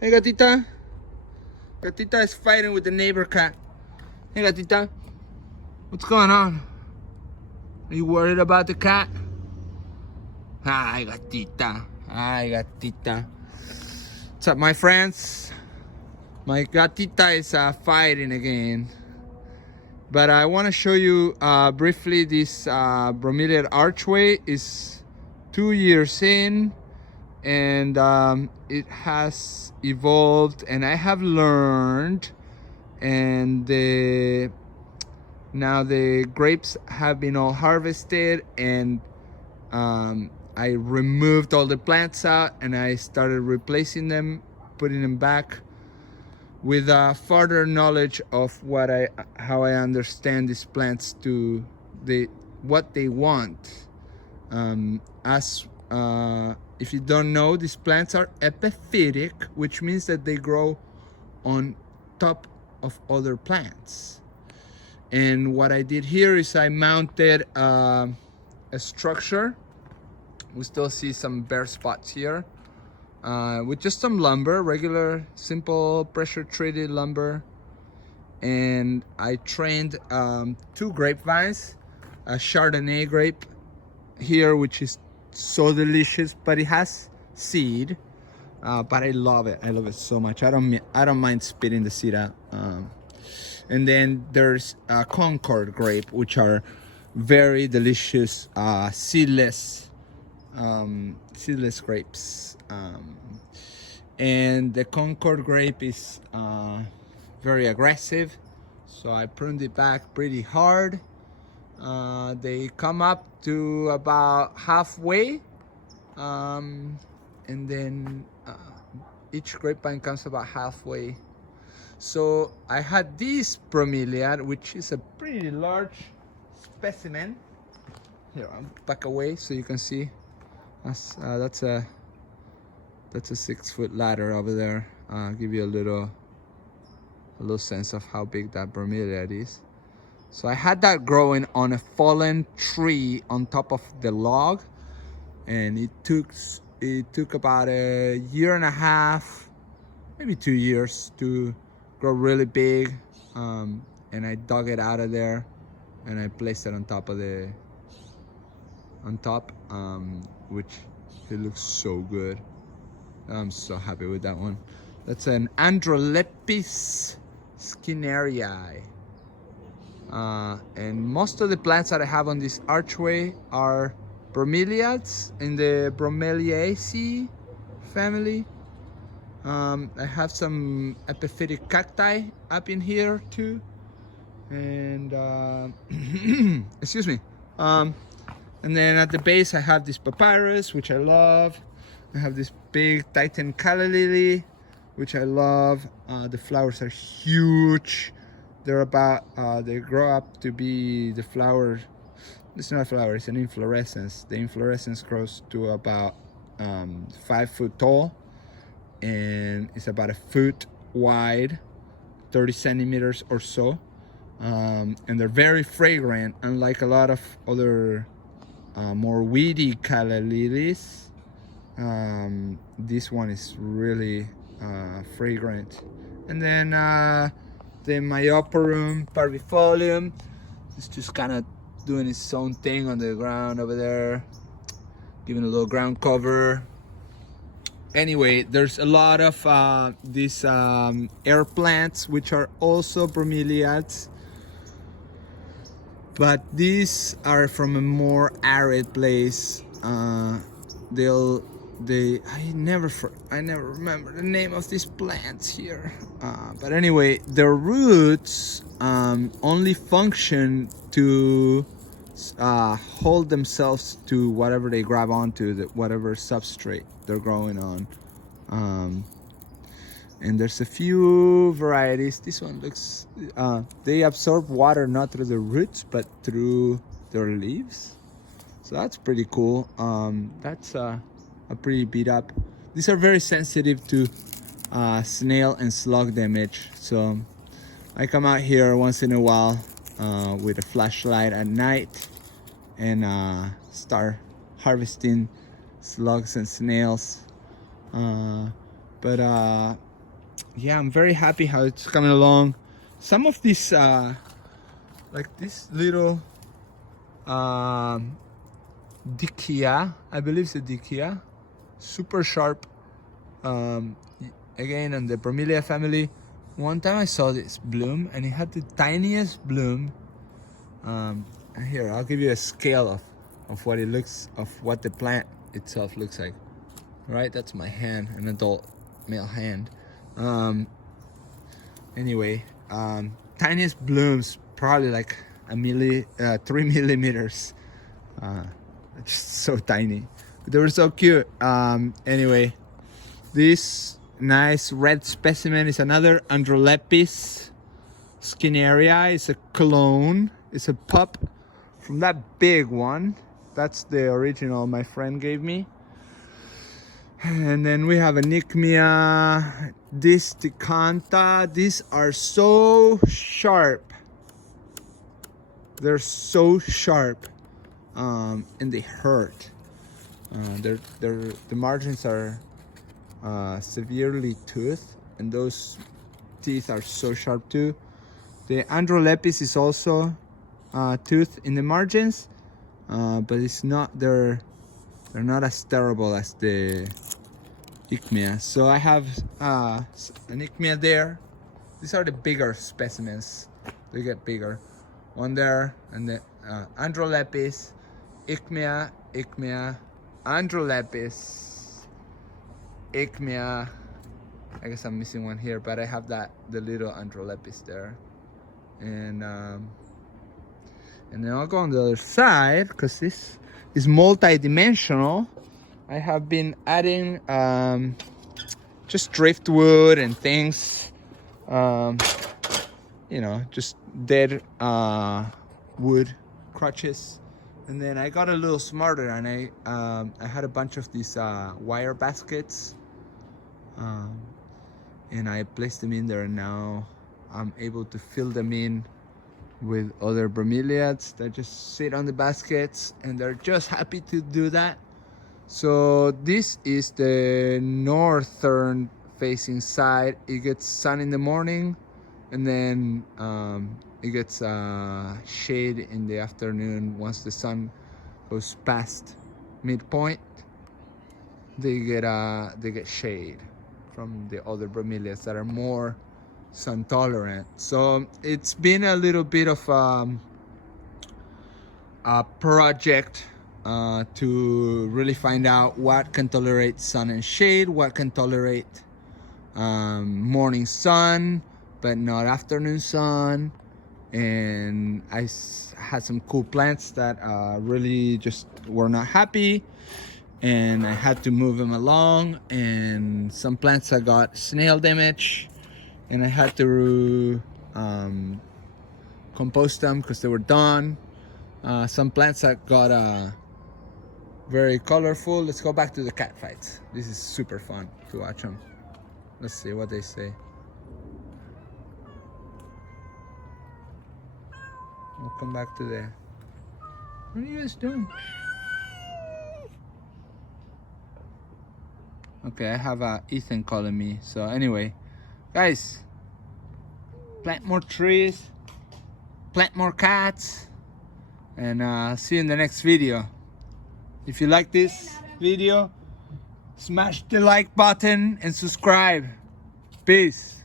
Hey, gatita. Gatita is fighting with the neighbor cat. Hey, gatita. What's going on? Are you worried about the cat? Hi, gatita. Hi, gatita. What's up, my friends? My gatita is fighting again. But I want to show you briefly this Bromeliad archway is 2 years in, and it has evolved, and I have learned, and now the grapes have been all harvested, and I removed all the plants out and I started replacing them, putting them back with further knowledge of how I understand these plants to what they want. If you don't know, these plants are epiphytic, which means that they grow on top of other plants. And what I did here is I mounted a structure. We still see some bare spots here. With just some lumber, regular, simple, pressure-treated lumber. And I trained 2 grapevines, a Chardonnay grape here, which is so delicious, but it has seed. But I love it. I love it so much. I don't mind spitting the seed out. And then there's Concord grape, which are very delicious, seedless grapes. And the Concord grape is very aggressive, so I pruned it back pretty hard. They come up to about halfway, and then each grapevine comes about halfway. So I had this Bromeliad, which is a pretty large specimen. Here, I'll back away so you can see. That's a 6-foot ladder over there. Give you a little sense of how big that Bromeliad is. So I had that growing on a fallen tree on top of the log, and it took about a year and a half, maybe 2 years to grow really big. And I dug it out of there and I placed it on top, which it looks so good. I'm so happy with that one. That's an Androlepis skinneri. And most of the plants that I have on this archway are bromeliads in the Bromeliaceae family. I have some epiphytic cacti up in here too, and excuse me. And then at the base I have this papyrus, which I love. I have this big Titan calla lily, which I love. The flowers are huge. They're about, they grow up to be the flower. It's not a flower, it's an inflorescence. The inflorescence grows to about 5 foot tall, and it's about a foot wide, 30 centimeters or so. And they're very fragrant, unlike a lot of other more weedy calla lilies. This one is really fragrant. And then the Myoporum parvifolium is just kind of doing its own thing on the ground over there, giving a little ground cover. Anyway, there's a lot of these air plants, which are also bromeliads, but these are from a more arid place. I never remember the name of these plants here. But anyway, their roots only function to hold themselves to whatever they grab onto, whatever substrate they're growing on. And there's a few varieties. This one looks, they absorb water not through the roots, but through their leaves. So that's pretty cool. That's a pretty beat up. These are very sensitive to snail and slug damage. So I come out here once in a while with a flashlight at night and start harvesting slugs and snails. But yeah, I'm very happy how it's coming along. Some of these like this little Dikia, I believe it's a Dikia, super sharp. Again, on the Bromeliad family. One time I saw this bloom and it had the tiniest bloom. Here, I'll give you a scale of what it looks, of what the plant itself looks like. Right, that's my hand, an adult male hand. Anyway, tiniest blooms, probably like 3 millimeters. Just so tiny. They were so cute. Anyway, this nice red specimen is another Androlepis skineria. It's a clone. It's a pup from that big one. That's the original my friend gave me. And then we have a Nycmea disticanta. These are so sharp. They're so sharp, and they hurt. The margins are severely toothed, and those teeth are so sharp too. The Androlepis is also toothed in the margins, but it's not. They're not as terrible as the Nycmea. So I have an Nycmea there. These are the bigger specimens. They get bigger. One there, and the Androlepis, Nycmea, Androlepis, Nycmea. I guess I'm missing one here, but I have the little Androlepis there, and then I'll go on the other side because this is multi-dimensional. I have been adding just driftwood and things, you know, just dead wood crutches. And then I got a little smarter, and I had a bunch of these wire baskets, and I placed them in there, and now I'm able to fill them in with other bromeliads that just sit on the baskets, and they're just happy to do that. So this is the northern facing side. It gets sun in the morning, and then it gets shade in the afternoon. Once the sun goes past midpoint, they get shade from the other bromeliads that are more sun tolerant. So it's been a little bit of a project to really find out what can tolerate sun and shade, what can tolerate morning sun but not afternoon sun. And I had some cool plants that really just were not happy, and I had to move them along. And some plants that got snail damage, and I had to compost them because they were done. Some plants that got very colorful. Let's go back to the cat fights. This is super fun to watch them. Let's see what they say. We'll come back to there. What are you guys doing? Okay, I have Ethan calling me. So anyway, guys, plant more trees, plant more cats, and see you in the next video. If you like this video, smash the like button and subscribe. Peace.